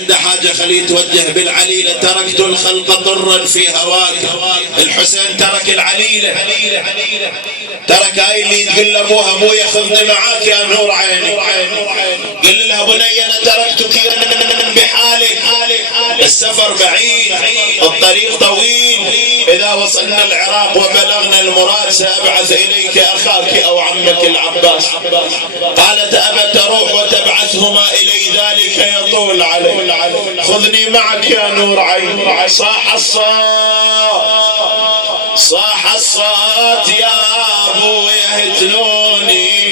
عند حاجة خليه يتوجه بالعليلة. تركت الخلق طرا في هواك. الحسين ترك العليلة، ترك هاي اللي تقول لابوها ابويا خذني معاك يا نور عيني. قل لها بني انا تركتك بحالك، السفر بعيد، الطريق طويل، اذا وصلنا العراق وبلغنا المراد سابعث اليك اخاك او عمك العباس. قالت ابى تروح وتبعثهما الي ذلك يطول علي، خذني معك يا نور عيني. صاح الصوت، صاح الصوت يا ابويا اهتنوني،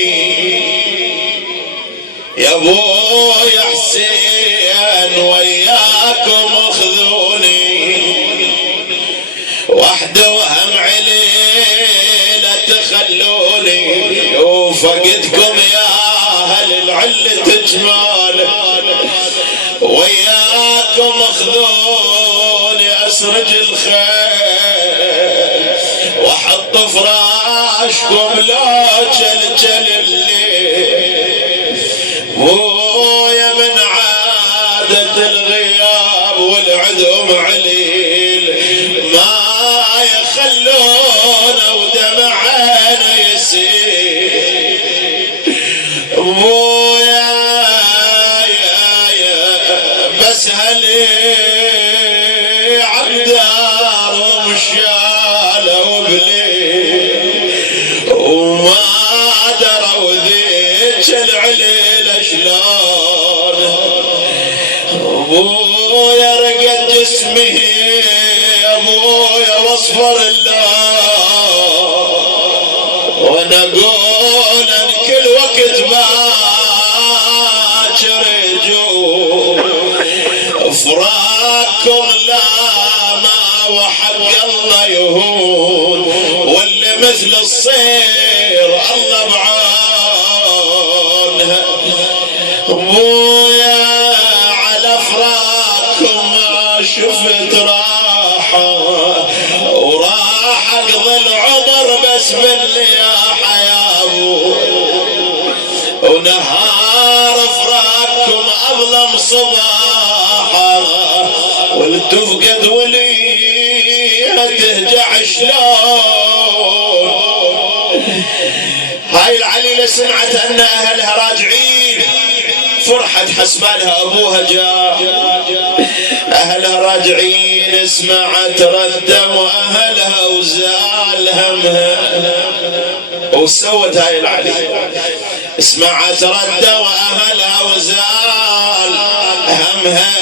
يا ابويا حسين وياكم خذوني، وحده وهم عليلة تخلوني، وفقدكم يا اهل العلة جمال، وياكم خذوني اسرج الخيل واحط فراشكم لو جلجل الليل، ويا من عادة الغياب والعدوم عليل ما يخلونا ودمعنا يسيل. بس هلي عالدار ومشالة وبليل وما دروا ذيك العليلة شلون، ابويا رقد جسمي ابويا واصفر اللون، وانا اقول ان كل وقت باكر يجون فراقكم لا ما وحق الله يهون، واللي مثل الصير الله بعونها. ابويا على فراقكم ما شفت راحه، وراح اقضي العمر بس بالنياحه يا ابويا، ونهار فراقكم اظلم صباحه، والتفقد وليها تهجع شلون. هاي العليلة سمعت ان اهلها راجعين، فرحت حسبانها ابوها جاء، اهلها راجعين، سمعت ردوا اهلها وزال همها. وسوت هاي العليلة سمعت ردوا اهلها وزال همها،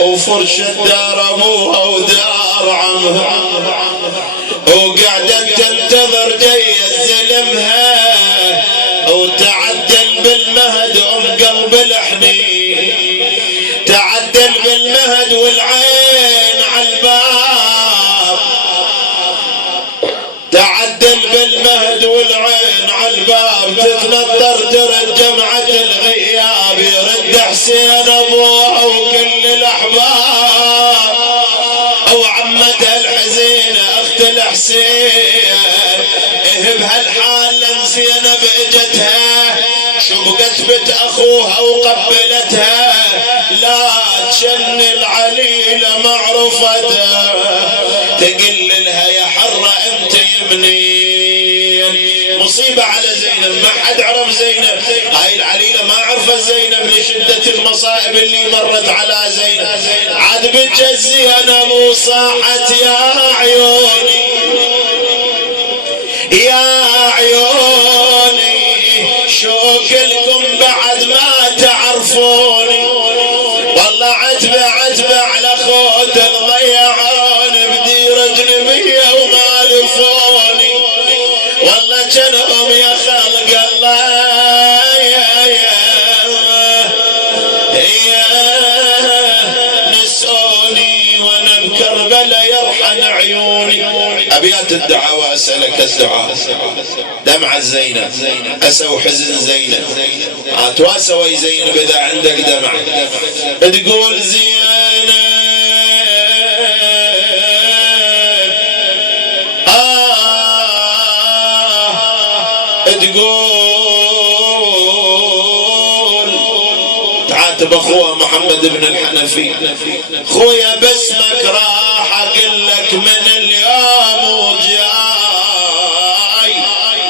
وفرشت دار ابوها ودار عمها، وقعدت تنتظر جاي زلمها، وتعدل بالمهد قلب الحنين، تعدل بالمهد والعين عالباب، تعدل بالمهد والعين عالباب، تتنطر ترد جمعة الغياب، يرد حسين ابوها وكل الاحباب، وعمتها الحزينة اخت الحسين بهالحال زينب اجتها، شبقت بنت اخوها وقبلتها، لا تشن العليلة معروفتها، تقل لها يا حرة انت يمنين. مصيبة على زينب، ما حد عرف زينب، هاي العليلة ما عرفت زينب لشدة المصائب اللي مرت على زينب. عاد بجت زينب وصاحت يا عيوني، يا عيوني شوكلكم بعد ما تعرفوني، والله عتبة عتبة على خوت الضيعون بدير اجنبية وما لفوني، والله جنهم يا خلق الله يا نسوني، وانا بكربلة يرحن عيوني. ابيات الدعاء واسألك الدعاء، دمعة زينب اسى وحزن زينب، تواسى وي زينب اذا عندك دمع، تقول زينب تقول تعاتب اخوها محمد بن الحنفي. خويا باسمك راح اقول لك من اليوم وجاي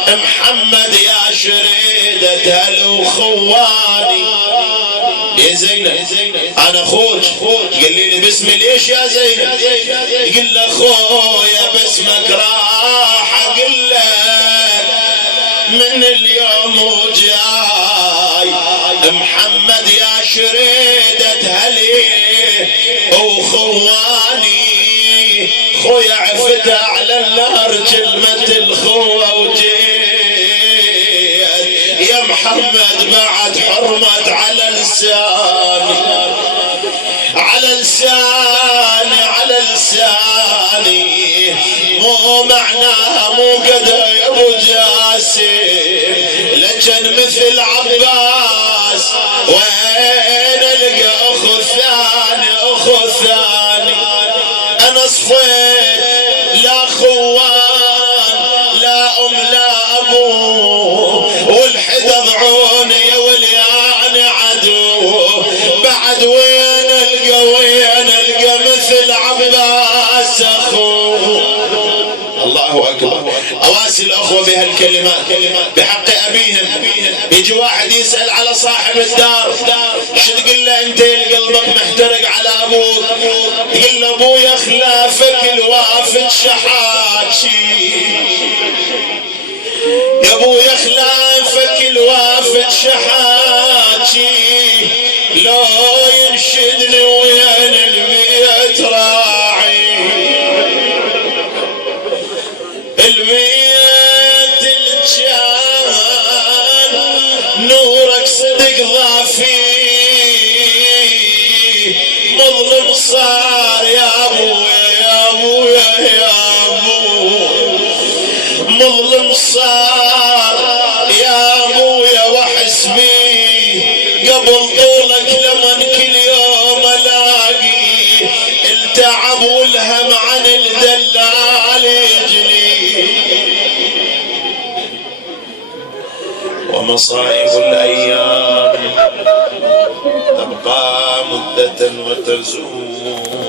محمد يا شريدة هل وخواني. يا زينب انا اخوك. قال لي باسمي ليش يا زينب؟ قل له خويا باسمك راح اقول لك من اليوم وجاي محمد يا شريدة هلي وخواني. خويا عفت على النار كلمة الخوة وجيت يا محمد بعد حرمت على لساني على لساني على لساني. مو معناها مو قد يا ابو جاسم لكن مثل عباس وين القى اخو ثاني اخو ثاني. انا صفيت لا خوان لا ام لا ابو والحدا ضعوني يا ولياني عدو. بعد وين القى مثل عباس اخو. الله اكبر. اواسي الاخوه بهالكلمات بحق ابيهم. يجي واحد يسال على صاحب الدار شو تقول له انت قلبك محترق على ابوك؟ تقول له ابويا خلافك الوافد شحاتي يا ابويا خلافك الوافد شحاتي. لو ينشدني وين البيت راعي البيت الجان نورك صدق ضافي. مظلم صار يا ابويا يا ابويا يا ابويا. مظلم صار يا ابويا وحسبي قبل طولك لمن كل يوم الاقي التعب والهم عن الدلال يجلي. ومصائب الايام تبقى مدة وتزول.